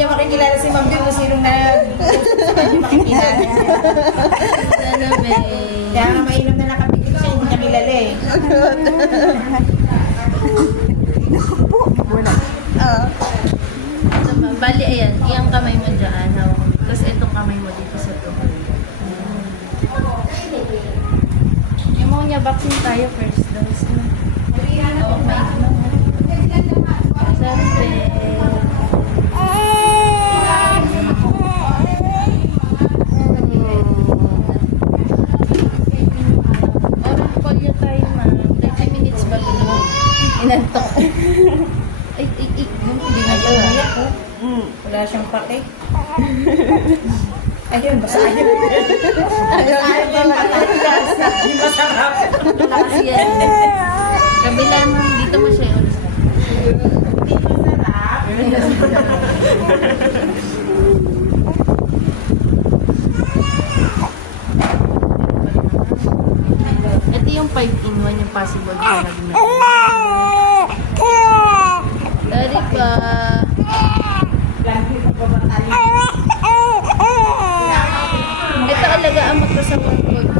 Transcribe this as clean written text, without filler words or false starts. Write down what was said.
Hindi makikilala si Ma'am Bill kung sinong makikilala siya. Kaya nga mainom na nakapikit siya, hindi niya kilala eh. Bali, ayan. Iyang kamay mo dyan. Hawak mo. Tapos itong kamay mo dito sa tuhod. Yung mga niya, vaccine tayo first dose. No? Oo, may Oral polio tayo, ma'am. 30 minutes bago naman. Inantok. Ay. Hindi na yun. Wala siyang pake. Ayun, basta ayun. Ayun din matalas. Hindi masarap. Lakas yan. Kabila, ma'am. Dito mo siya yung Hindi masarap. Ito yung 5-in-1 yung possible na naging. Dari pa. Ito alagaan mo to sa workload.